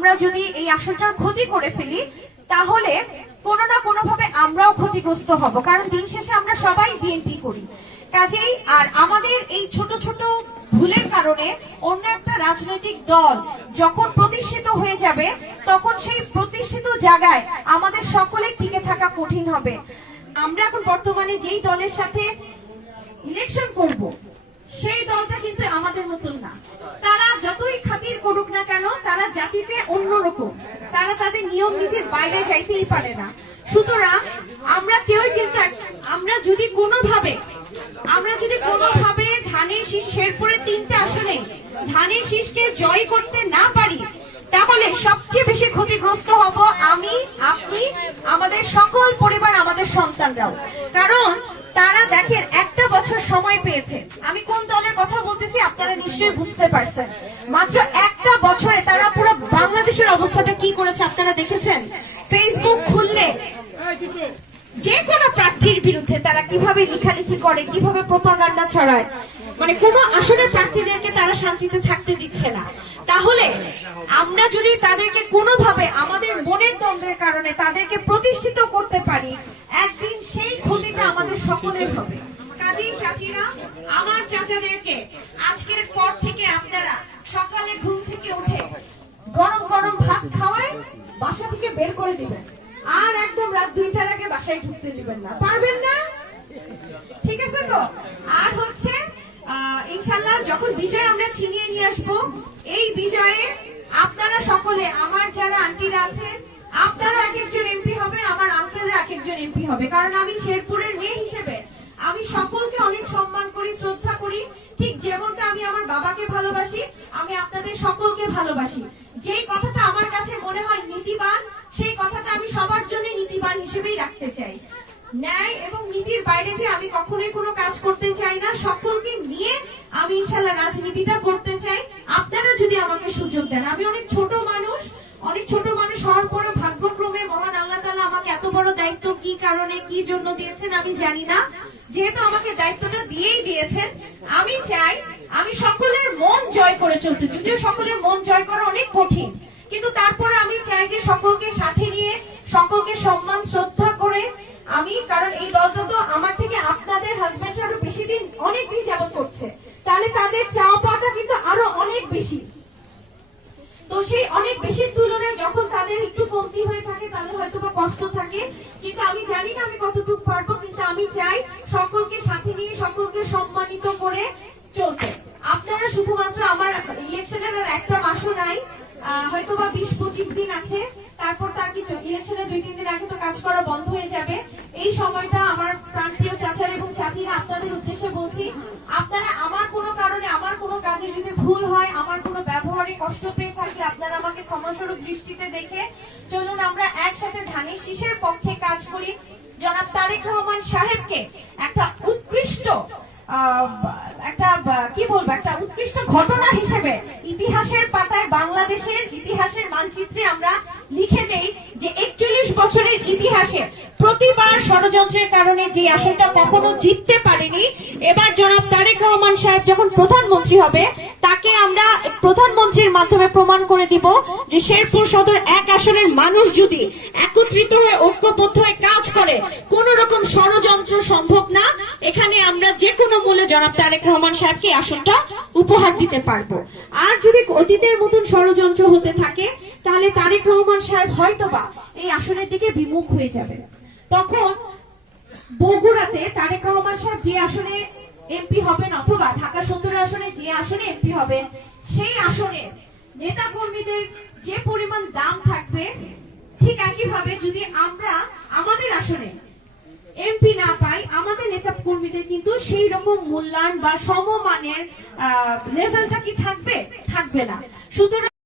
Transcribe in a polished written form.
আমরা যদি এই আসনটার ক্ষতি করে ফেলি তাহলে কোনো না কোনো ভাবে আমরাও ক্ষতিগ্রস্ত হব, কারণ দিন শেষে আমরা সবাই বিএনপি করি। কাজেই আর আমাদের এই ছোট ছোট ভুলের কারণে অন্য একটা রাজনৈতিক দল যখন প্রতিষ্ঠিত হয়ে যাবে তখন সেই প্রতিষ্ঠিত জায়গায় আমাদের সকলের টিকে থাকা কঠিন হবে। আমরা এখন বর্তমানে যেই দলের সাথে ইলেকশন করব সেই দলটা কিন্তু আমাদের মতন না। তারা যতই খাতির করুক না কেন, তারা জাতিতে অন্যরকম, তারা তাদের নিয়ম নীতির বাইরে যাইতেই পারে না। সুতরাং আমরা কেউই কিন্তু আমরা যদি কোনোভাবে ধানের শীষ শেরপুরের 3টে আসনে ধানের শীষকে জয় করতে না পারি তাহলে সবচেয়ে বেশি ক্ষতিগ্রস্ত হব আমি, আপনি, আমাদের সকল পরিবার, আমাদের সন্তানরাও। কারণ তারা দেখেন একটা বছর সময় পেয়েছে। আমি কোন দলের কথা বলতেছি আপনারা নিশ্চয়ই বুঝতে পারছেন। মাত্র একটা বছরে তারা পুরো বাংলাদেশের অবস্থাটা কি করেছে আপনারা দেখেছেন। ফেসবুক খুললে যে কোনো প্রার্থীর বিরুদ্ধে তারা কিভাবে লেখালেখি করে, কিভাবে প্রোপাগান্ডা ছড়ায়, মানে কোন আসনের প্রার্থীদেরকে তারা শান্তিতে থাকতে দিচ্ছে না। তাহলে আমরা যদি তাদেরকে কোনোভাবে আমাদের মনের দ্বন্দ্বের কারণে তাদেরকে প্রতিষ্ঠিত করতে পারি, একদিন সেই ক্ষতিটা আমাদের সকলের হবে। কাজেই চাচিরা, আমার চাচাদেরকে আজকের পর থেকে আপনারা সকালে ঘুম থেকে উঠে গরম গরম ভাত খাওয়ায় বাসা থেকে বের করে দিবেন, আর একদম রাত 2টার আগে বাসায় ঢুকতে দিবেন না। পারবেন না? ঠিক আছে তো? আর হচ্ছে ইনশাআল্লাহ যখন বিজয় আমরা ছিনিয়ে নিয়ে আসবো, এই বিজয়ে আপনারা সকলে, আমার যারা আন্টিরা আছেন আপনারা এক একজন এমপি হবেন, আমার আঙ্কেলরা এক একজন এমপি হবে। কারণ আমি শেরপুরের মেয়ে হিসেবে আমি সকলকে অনেক সম্মান করি, শ্রদ্ধা করি। ঠিক যেমনটা আমি আমার বাবাকে ভালোবাসি, আমি আপনাদের সকলকে ভালোবাসি। যেই কথাটা আমার কাছে মনে হয় নীতিবান, সেই কথাটা আমি সবার জন্য নীতিবান হিসেবেই রাখতে চাই। ন্যায় এবং নীতির বাইরে যে আমি কখনোই কোনো কাজ করতে চাই না। সকলকে নিয়ে আমি ইনশাআল্লাহ রাজনীতিটা করতে চাই, আপনারা যদি আমাকে সুযোগ দেন। আমি অনেক ছোট মানুষ হওয়ার পরে ভাগ্যক্রমে মহান আল্লাহ তাআলা আমাকে এত বড় দায়িত্ব কি কারণে, কি জন্য দিয়েছেন আমি জানি না। যেহেতু আমাকে দায়িত্বটা দিয়েই দিয়েছেন, আমি চাই আমি সকলের মন জয় করে চলতে। যদিও সকলের মন জয় করা অনেক কঠিন, কিন্তু তারপরে আমি চাই যে সকলকে সাথে নিয়ে, সকলকে সম্মান শ্রদ্ধা করে আমি, কারণ এই দলটা তো আমার থেকে আপনাদের হাজবেন্ডরা আরো বেশি দিন, অনেক দিন যাবত করছে, তাহলে তাদের চাওয়া পাওয়াটা কিন্তু আরো অনেক বেশি। তো সেই অনেক বেশির তুলনায় যখন তাদের একটু কমতি হয়ে থাকে তাদের হয়তো বা কষ্ট থাকে, কিন্তু আমি জানি না আমি কতটুকু পারবো। কিন্তু আমি চাই সকলকে সাথে নিয়ে, সকলকে সম্মানিত করে চলতে। আপনারা শুধুমাত্র আমার ইলেকশনের আর একটা মাসও নাই, হয়তো বা 20-25 দিন আছে, তারপর তার কিছু ইলেকশনের 2-3 দিন আগে তো কাজ করা বন্ধ হয়ে যাবে। এই সময়টা আমার প্রাণপ্রিয় চাচারা এবং চাচিরা আপনাদের উদ্দেশ্যে বলছি, আপনারা আমার কোনো কারণে, আমার কোনো কাজে যদি ভুল হয়, আমার কোনো ব্যবহারে কষ্ট পেয়ে থাকলে আপনারা আমাকে ক্ষমাস্বরূপ দৃষ্টিতে দেখে চলুন আমরা একসাথে ধানের শীষের পক্ষে কাজ করি। জনাব তারেক রহমান সাহেবকে একটা উৎকৃষ্ট একটা উৎকৃষ্ট ঘটনা হিসেবে ইতিহাসের পাতায়, বাংলাদেশের ইতিহাসের মানচিত্রে আমরা লিখে দেই যে 41 বছরের ইতিহাসে প্রতিবার ষড়যন্ত্রের কারণে যে আসনটা কখনো জিততে পারেনি, এবার জনাব তারেক রহমান সাহেব যখন প্রধানমন্ত্রী হবে তাকে আমরা প্রধানমন্ত্রীর মাধ্যমে প্রমাণ করে দিব যে শেরপুর সদর 1 আসনের মানুষ যদি একত্রিত হয়ে, ঐক্যবদ্ধ হয়ে কাজ করে, কোন রকম ষড়যন্ত্র সম্ভব না। এখানে আমরা যে কোনো মূল্যে জনাব তারেক রহমান সাহেবকে আসনটা উপহার দিতে পারবো। আর যদি অতীতের মতন ষড়যন্ত্র হতে থাকে তাহলে তারেক রহমান সাহেব হয়তোবা এই আসনের দিকে বিমুখ হয়ে যাবে। তখন বগুড়াতে তারেক রহমান সাহেব যে আসনে এমপি হবেন, অথবা ঢাকা 17 আসনে যে আসনে এমপি হবেন, সেই আসনে নেতা কর্মীদের যে পরিমাণ দাম থাকবে, ঠিক একইভাবে যদি আমরা আমাদের আসনে এমপি না পাই, আমাদের নেতা কর্মীদের কিন্তু সেই রকম মূল্যায়ন বা সমমানের লেভেলটা কি থাকবে? থাকবে না। সুতরাং